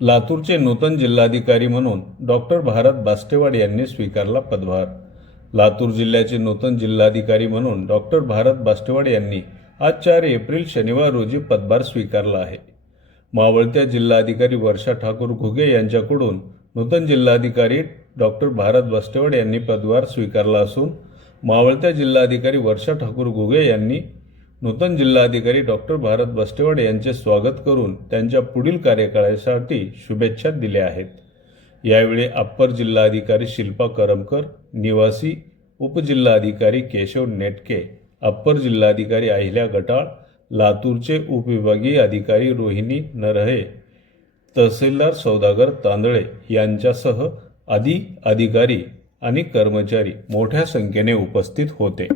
लातूरचे नूतन जिल्हाधिकारी म्हणून डॉक्टर भारत बास्तेवाड यांनी स्वीकारला पदभार। लातूर जिल्ह्याचे नूतन जिल्हाधिकारी म्हणून डॉक्टर भारत बास्तेवाड यांनी आज 4 एप्रिल शनिवार रोजी पदभार स्वीकारला आहे। मावळत्या जिल्हाधिकारी वर्षा ठाकूर घुगे यांच्याकडून नूतन जिल्हाधिकारी डॉक्टर भारत बास्तेवाड यांनी पदभार स्वीकारला असून मावळत्या जिल्हाधिकारी वर्षा ठाकूर घुगे यांनी नूतन जिल्हाधिकारी डॉक्टर भारत बास्तेवाड यांचे स्वागत करून त्यांच्या पुढील कार्यकाळासाठी शुभेच्छा दिल्या आहेत। यावेळी अप्पर जिल्हाधिकारी शिल्पा करमकर, निवासी उपजिल्हाधिकारी केशव नेटके, अप्पर जिल्हाधिकारी अहिल्या गटाळ, लातूरचे उपविभागीय अधिकारी रोहिणी नरहे, तहसीलदार सौदागर तांदळे यांच्यासह अधिकारी आणि कर्मचारी मोठ्या संख्येने उपस्थित होते।